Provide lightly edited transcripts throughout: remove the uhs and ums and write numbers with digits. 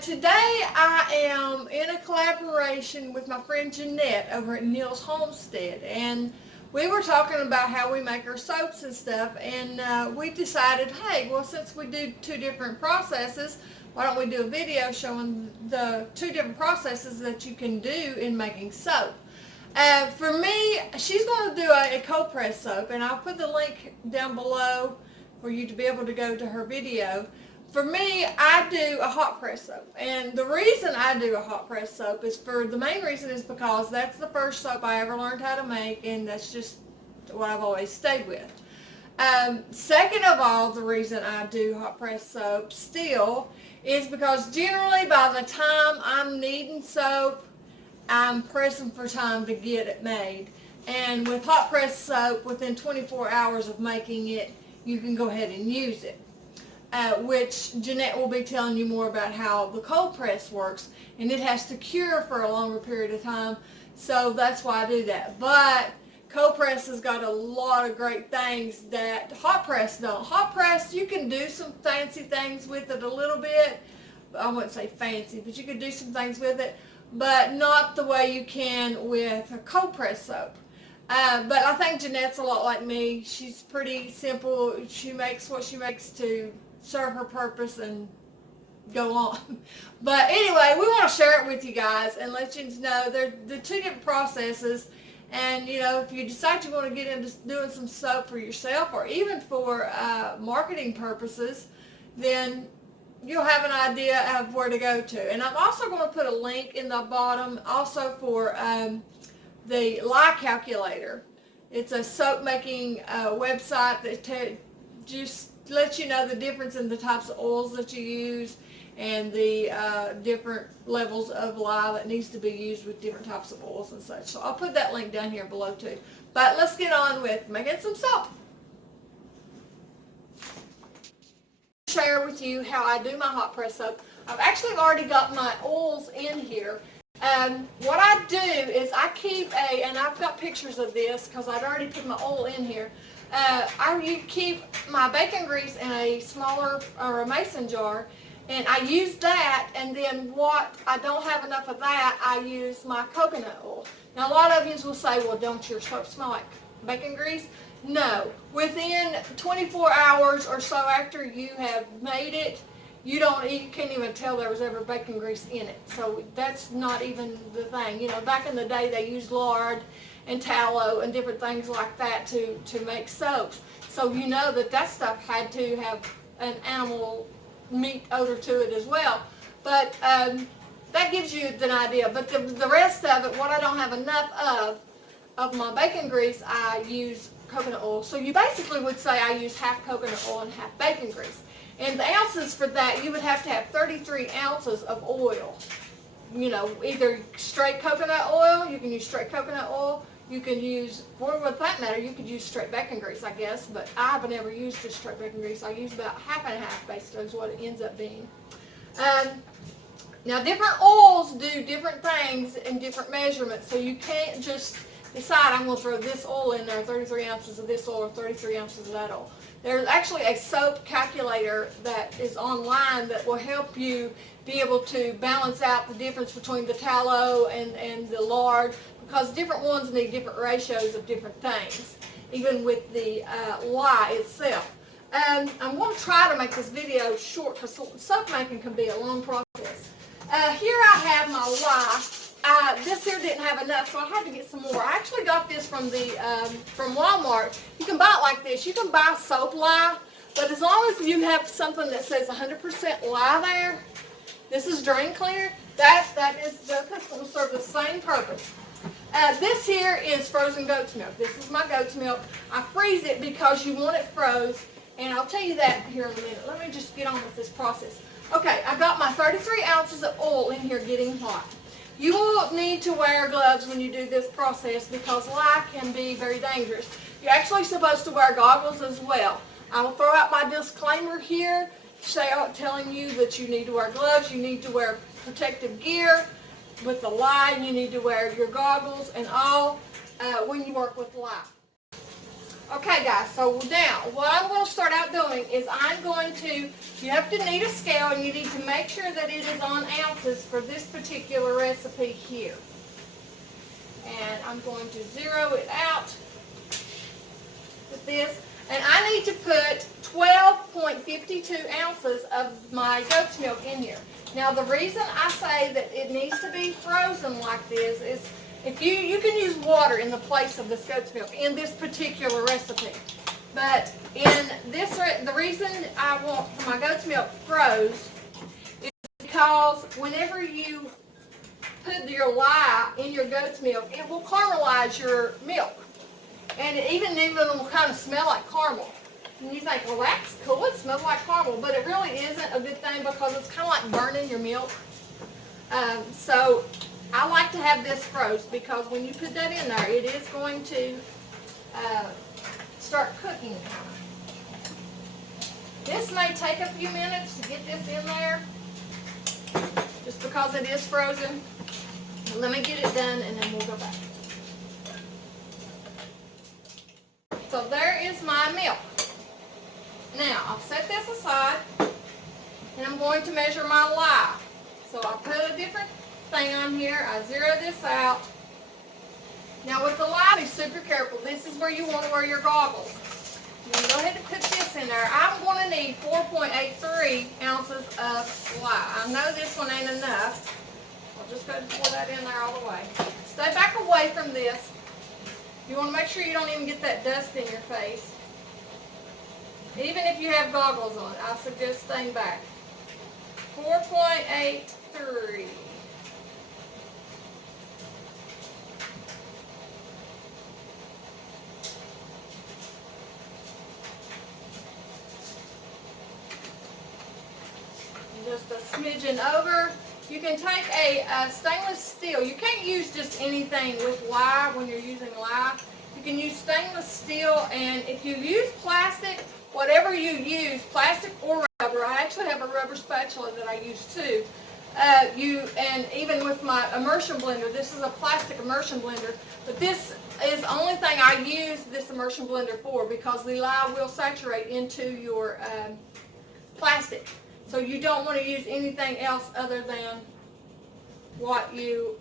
Today I am in a collaboration with my friend Jeanette over at Neal's Homestead, and we were talking about how we make our soaps and stuff, and we decided, hey, well, since we do two different processes, why don't we do a video showing the two different processes that you can do in making soap. For me, she's going to do a cold press soap, and I'll put the link down below for you to be able to go to her video. For me, I do a hot press soap, and the reason I do a hot press soap is the main reason is because that's the first soap I ever learned how to make, and that's just what I've always stayed with. Second of all, the reason I do hot press soap still is because generally by the time I'm needing soap, I'm pressing for time to get it made. And with hot press soap, within 24 hours of making it, you can go ahead and use it. Which Jeanette will be telling you more about how the cold press works, and it has to cure for a longer period of time, so that's why I do that. But cold press has got a lot of great things that hot press don't. Hot press, you can do some fancy things with it a little bit. I wouldn't say fancy, but you can do some things with it, but not the way you can with a cold press soap. But I think Jeanette's a lot like me. She's pretty simple. She makes what she makes to serve her purpose and go on. But anyway, we want to share it with you guys and let you know they're two different processes. And you know, if you decide you want to get into doing some soap for yourself or even for marketing purposes, then you'll have an idea of where to go to. And I'm also going to put a link in the bottom also for the Lye Calculator. It's a soap making website that just lets you know the difference in the types of oils that you use and the different levels of lye that needs to be used with different types of oils and such. So I'll put that link down here below too. But let's get on with making some soap. Share with you how I do my hot press soap. I've actually already got my oils in here. What I do is I keep and I've got pictures of this because I'd already put my oil in here. I keep my bacon grease in a smaller or a mason jar, and I use that, and then what I don't have enough of that, I use my coconut oil. Now a lot of you will say, well, don't your soap smell like bacon grease? No. Within 24 hours or so after you have made it, you can't even tell there was ever bacon grease in it. So that's not even the thing. You know, back in the day they used lard and tallow and different things like that to make soaps. So you know that stuff had to have an animal meat odor to it as well. But that gives you an idea. But the rest of it, what I don't have enough of my bacon grease, I use coconut oil. So you basically would say I use half coconut oil and half bacon grease. And the ounces for that, you would have to have 33 ounces of oil. You know, either straight coconut oil, you can use straight coconut oil, you can use, or with that matter, you could use straight bacon grease, I guess, but I've never used just straight bacon grease. I use about half and half, basically, is what it ends up being. Now, different oils do different things in different measurements, so you can't just decide, I'm going to throw this oil in there, 33 ounces of this oil, or 33 ounces of that oil. There's actually a soap calculator that is online that will help you be able to balance out the difference between the tallow and the lard, because different ones need different ratios of different things, even with the lye itself. I'm going to try to make this video short because soap making can be a long process. Here I have my lye. This here didn't have enough, so I had to get some more. I actually got this from Walmart. You can buy it like this. You can buy soap lye, but as long as you have something that says 100% lye there, this is drain cleaner, that's going to serve the same purpose. This here is frozen goat's milk. This is my goat's milk. I freeze it because you want it froze, and I'll tell you that here in a minute. Let me just get on with this process. Okay, I got my 33 ounces of oil in here getting hot. You will need to wear gloves when you do this process because lye can be very dangerous. You're actually supposed to wear goggles as well. I will throw out my disclaimer here telling you that you need to wear gloves, you need to wear protective gear. With the lye, you need to wear your goggles and all when you work with lye. Okay guys, so now what I'm going to start out doing is you have to need a scale and you need to make sure that it is on ounces for this particular recipe here. And I'm going to zero it out with this. And I need to put 12.52 ounces of my goat's milk in here. Now the reason I say that it needs to be frozen like this is if you can use water in the place of this goat's milk in this particular recipe. But in this, the reason I want my goat's milk froze is because whenever you put your lye in your goat's milk, it will caramelize your milk. And it even will kind of smell like caramel. And you think, well, that's cool, it smells like caramel. But it really isn't a good thing because it's kind of like burning your milk. So I like to have this froze because when you put that in there, it is going to start cooking. This may take a few minutes to get this in there just because it is frozen. But let me get it done and then we'll go back. So there is my milk. Now I'll set this aside and I'm going to measure my lye. So I'll put a different thing on here. I zero this out. Now with the lye, be super careful. This is where you want to wear your goggles. I'm going to go ahead and put this in there. I'm going to need 4.83 ounces of lye. I know this one ain't enough. I'll just go ahead and pour that in there all the way. Stay back away from this. You want to make sure you don't even get that dust in your face. Even if you have goggles on, I suggest staying back. 4.83. Just a smidgen over. You can take a stainless steel. You can't use just anything with lye when you're using lye. You can use stainless steel, and if you use plastic, whatever you use, plastic or rubber, I actually have a rubber spatula that I use too. And even with my immersion blender, this is a plastic immersion blender, but this is the only thing I use this immersion blender for because the lye will saturate into your plastic. So you don't want to use anything else other than what you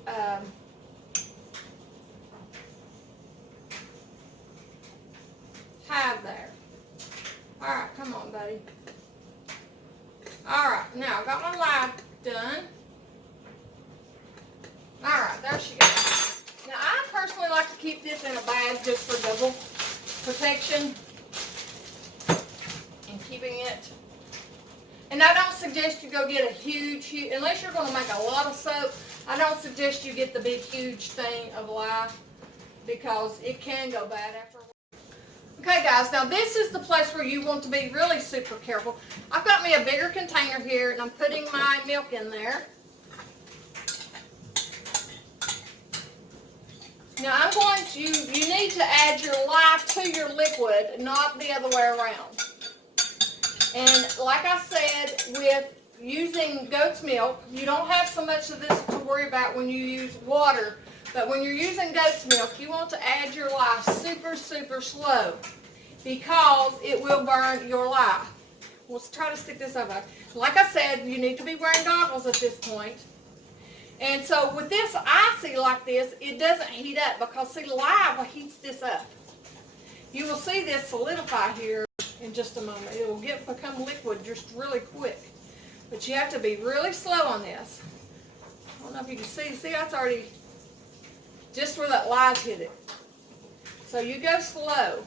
have there. Alright, come on, buddy. Alright, now I got my lye done. Alright, there she goes. Now I personally like to keep this in a bag just for double protection and keeping it. And I don't suggest you go get a huge, unless you're going to make a lot of soap, I don't suggest you get the big, huge thing of lye because it can go bad after a while. Okay guys, now this is the place where you want to be really super careful. I've got me a bigger container here and I'm putting my milk in there. Now I'm going to, you need to add your lye to your liquid, not the other way around. And like I said, with using goat's milk, you don't have so much of this to worry about when you use water. But when you're using goat's milk, you want to add your lye super, super slow because it will burn your lye. Let's try to stick this over. Like I said, you need to be wearing goggles at this point. And so with this icy like this, it doesn't heat up because see, lye heats this up. You will see this solidify here in just a moment. It will become liquid just really quick. But you have to be really slow on this. I don't know if you can see. See, that's already just where that lye's hit it. So you go slow.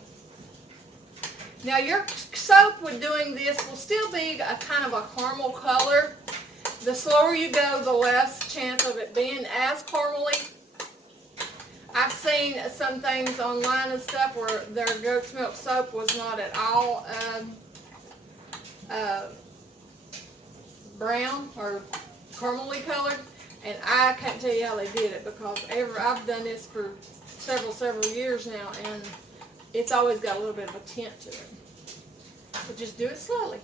Now your soap with doing this will still be a kind of a caramel color. The slower you go, the less chance of it being as caramely. I've seen some things online and stuff where their goat's milk soap was not at all brown or caramely colored, and I can't tell you how they did it because I've done this for several years now, and it's always got a little bit of a tint to it. So just do it slowly.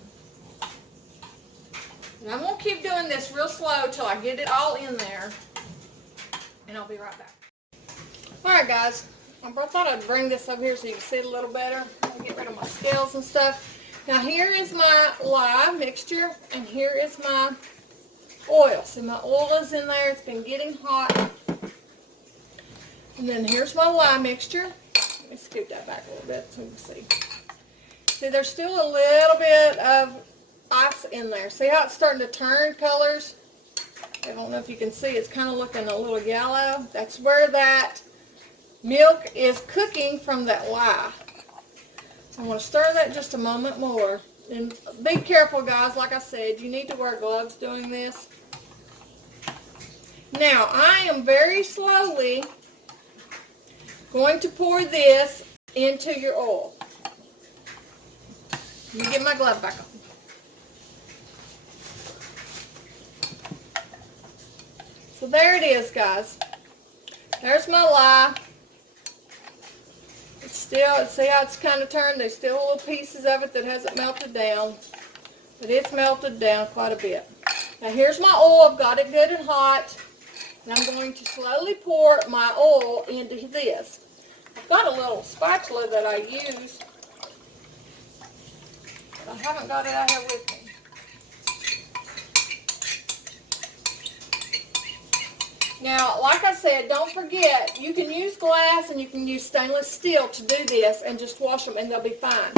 And I'm going to keep doing this real slow till I get it all in there, and I'll be right back. Alright guys, I thought I'd bring this over here so you can see it a little better. I'll get rid of my scales and stuff. Now here is my lye mixture, and here is my oil. See, my oil is in there. It's been getting hot. And then here's my lye mixture. Let me scoot that back a little bit so you can see. See, there's still a little bit of ice in there. See how it's starting to turn colors? I don't know if you can see. It's kind of looking a little yellow. That's where that milk is cooking from that lye. I'm going to stir that just a moment more. And be careful, guys. Like I said, you need to wear gloves doing this. Now, I am very slowly going to pour this into your oil. Let me get my glove back on. So there it is, guys. There's my lye. It's still, see how it's kind of turned? There's still little pieces of it that hasn't melted down, but it's melted down quite a bit. Now here's my oil. I've got it good and hot, and I'm going to slowly pour my oil into this. I've got a little spatula that I use, but I haven't got it out here with me. Now, like I said, don't forget, you can use glass and you can use stainless steel to do this and just wash them and they'll be fine.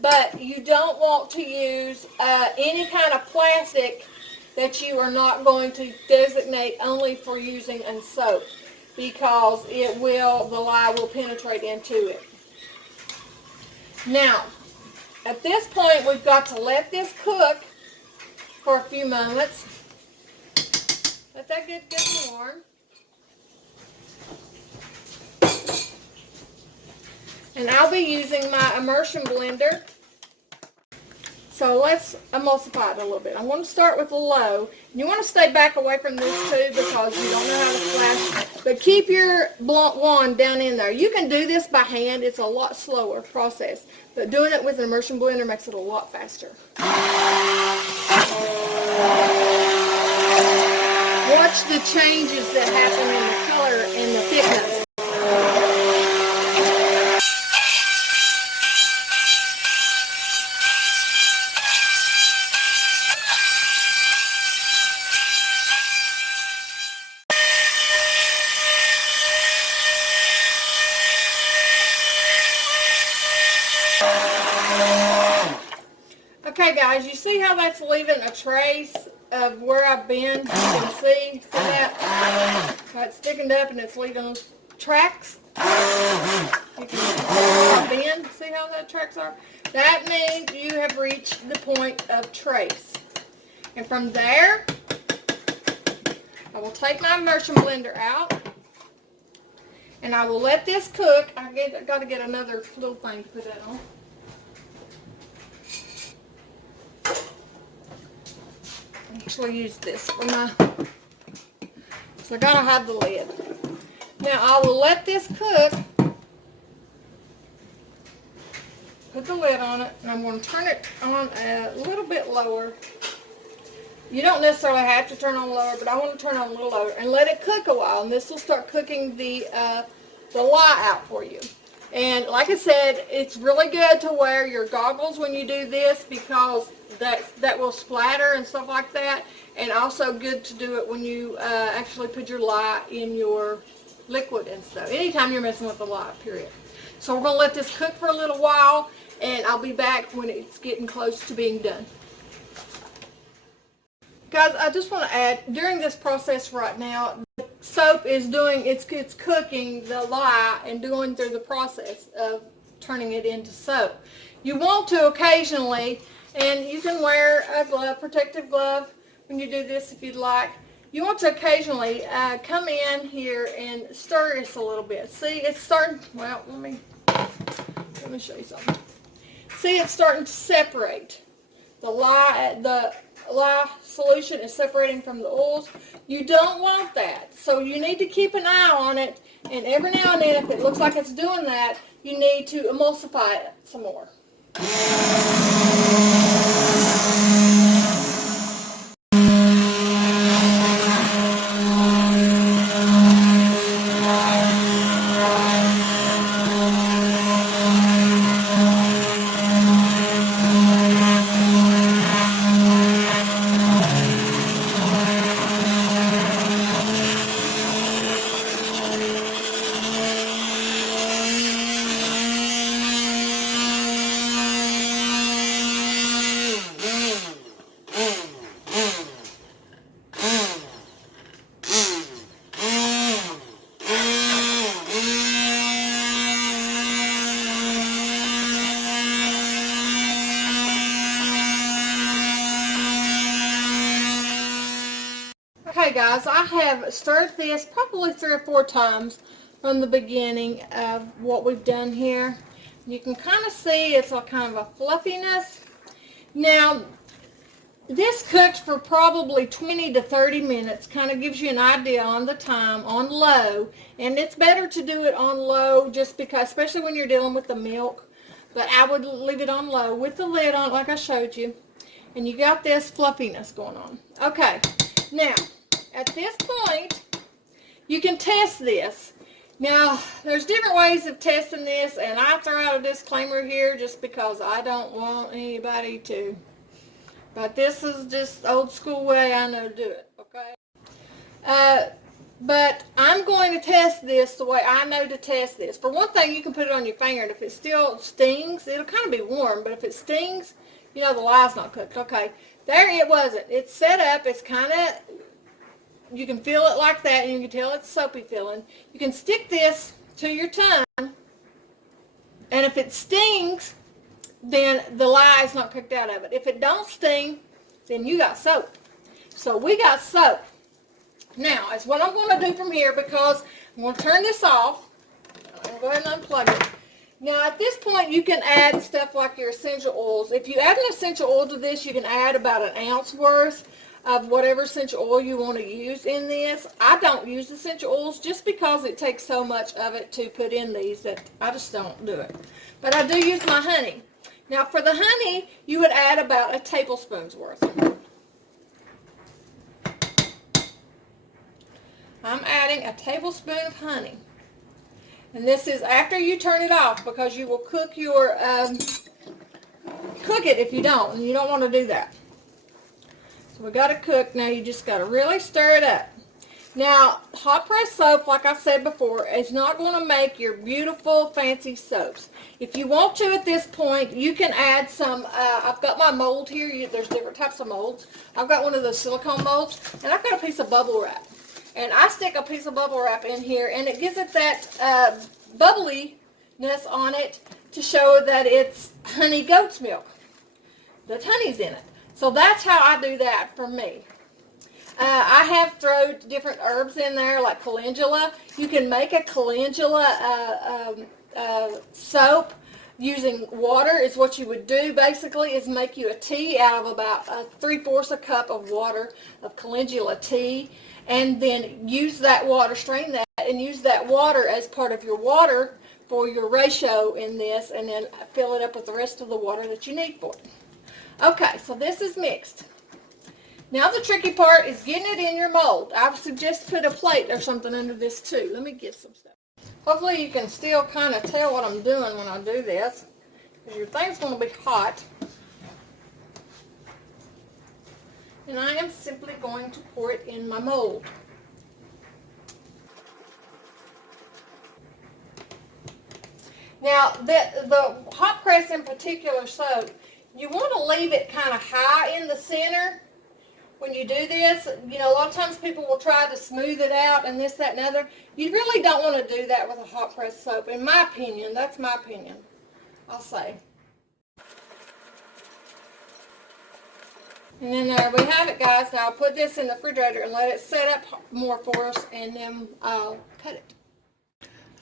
But you don't want to use any kind of plastic that you are not going to designate only for using in soap, because it will, the lye will penetrate into it. Now, at this point, we've got to let this cook for a few moments. Let that get good and warm. And I'll be using my immersion blender. So let's emulsify it a little bit. I'm going to start with low. You want to stay back away from this too because you don't know how to splash. But keep your blunt wand down in there. You can do this by hand. It's a lot slower process. But doing it with an immersion blender makes it a lot faster. Watch the changes that happen in the color and the thickness. Okay guys, you see how that's leaving a trace of where I've been? You can see that? How it's thickened up and it's leaving those tracks. You can bend. See how that tracks are? That means you have reached the point of trace. And from there, I will take my immersion blender out and I will let this cook. I got to get another little thing to put that on. Actually use this for my, so I gotta hide the lid. Now I will let this cook, put the lid on it, and I'm going to turn it on a little bit lower. You don't necessarily have to turn on lower, but I want to turn on a little lower and let it cook a while, and this will start cooking the lye out for you. And like I said, it's really good to wear your goggles when you do this because that will splatter and stuff like that. And also good to do it when you actually put your lye in your liquid and stuff. Anytime you're messing with the lye, period. So we're going to let this cook for a little while, and I'll be back when it's getting close to being done. Guys, I just want to add, during this process right now, the soap is doing, it's cooking the lye and going through the process of turning it into soap. You want to occasionally, and you can wear a glove, protective glove when you do this if you'd like. You want to occasionally come in here and stir this a little bit. See, it's starting, well, let me show you something. See, it's starting to separate. The lye solution is separating from the oils. You don't want that. So you need to keep an eye on it, and every now and then if it looks like it's doing that, you need to emulsify it some more. Okay guys, I have stirred this probably 3 or 4 times from the beginning of what we've done here. You can kind of see it's a kind of a fluffiness. Now, this cooks for probably 20 to 30 minutes, kind of gives you an idea on the time, on low. And it's better to do it on low just because, especially when you're dealing with the milk. But I would leave it on low with the lid on like I showed you. And you got this fluffiness going on. Okay, now, at this point, you can test this. Now, there's different ways of testing this, and I throw out a disclaimer here just because I don't want anybody to. But this is just old school way I know to do it, okay? But I'm going to test this the way I know to test this. For one thing, you can put it on your finger, and if it still stings, it'll kind of be warm, but if it stings, you know the lie's not cooked. Okay, there it wasn't. It's set up. It's kind of, you can feel it like that, and you can tell it's soapy feeling. You can stick this to your tongue, and if it stings, then the lye is not cooked out of it. If it don't sting, then you got soap. So we got soap. Now, that's what I'm going to do from here because I'm going to turn this off. I'm going to go ahead and unplug it. Now, at this point, you can add stuff like your essential oils. If you add an essential oil to this, you can add about an ounce worth of whatever essential oil you want to use in this. I don't use essential oils just because it takes so much of it to put in these that I just don't do it. But I do use my honey. Now, for the honey, you would add about a tablespoon's worth. I'm adding a tablespoon of honey. And this is after you turn it off because you will cook your, cook it if you don't, and you don't want to do that. So we got to cook. Now you just got to really stir it up. Now, hot press soap, like I said before, is not going to make your beautiful fancy soaps. If you want to at this point, you can add some, I've got my mold here. There's different types of molds. I've got one of those silicone molds, and I've got a piece of bubble wrap. And I stick a piece of bubble wrap in here, and it gives it that bubbliness on it to show that it's honey goat's milk. That honey's in it. So that's how I do that for me. I have thrown different herbs in there, like calendula. You can make a calendula soap using water is what you would do basically, is make you a tea out of about 3/4 a cup of water of calendula tea, and then use that water, strain that, and use that water as part of your water for your ratio in this, and then fill it up with the rest of the water that you need for it. Okay, so this is mixed. Now the tricky part is getting it in your mold. I would suggest put a plate or something under this too. Let me get some stuff. Hopefully you can still kind of tell what I'm doing when I do this, because your thing's going to be hot. And I am simply going to pour it in my mold. Now, the hot press in particular soap, you want to leave it kind of high in the center when you do this. You know, a lot of times people will try to smooth it out and this, that, and other. You really don't want to do that with a hot press soap, in my opinion. That's my opinion, I'll say. And then there we have it, guys. Now I'll put this in the refrigerator and let it set up more for us, and then I'll cut it.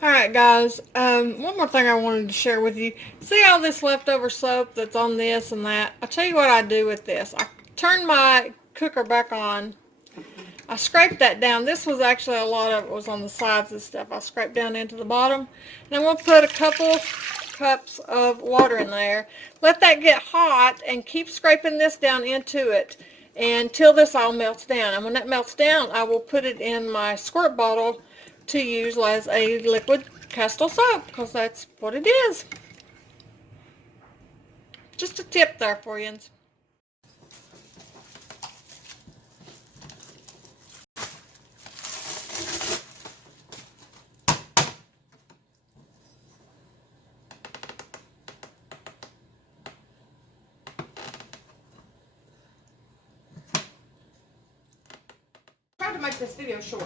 Alright guys, one more thing I wanted to share with you. See all this leftover soap that's on this and that? I'll tell you what I do with this. I turn my cooker back on. I scrape that down. This was actually, a lot of it was on the sides and stuff. I scraped down into the bottom. And I'm going to put a couple cups of water in there. Let that get hot and keep scraping this down into it until this all melts down. And when that melts down, I will put it in my squirt bottle to use as a liquid Castile soap, because that's what it is. Just a tip there for you. Trying to make this video short.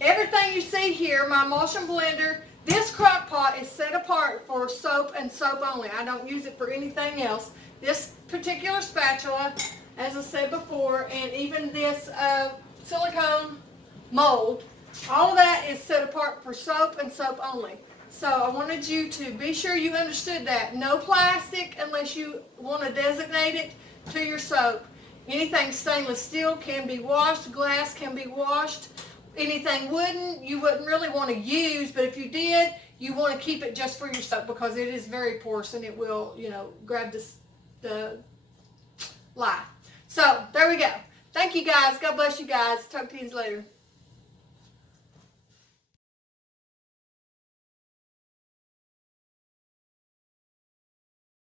Everything you see here, my emulsion blender, this crock pot is set apart for soap and soap only. I don't use it for anything else. This particular spatula, as I said before, and even this silicone mold. All of that is set apart for soap and soap only. So I wanted you to be sure you understood that. No plastic unless you want to designate it to your soap. Anything stainless steel can be washed, glass can be washed. Anything wooden you wouldn't really want to use, but if you did, you want to keep it just for your soap because it is very porous and it will, grab the lye. So there we go. Thank you guys. God bless you guys. Talk to you later.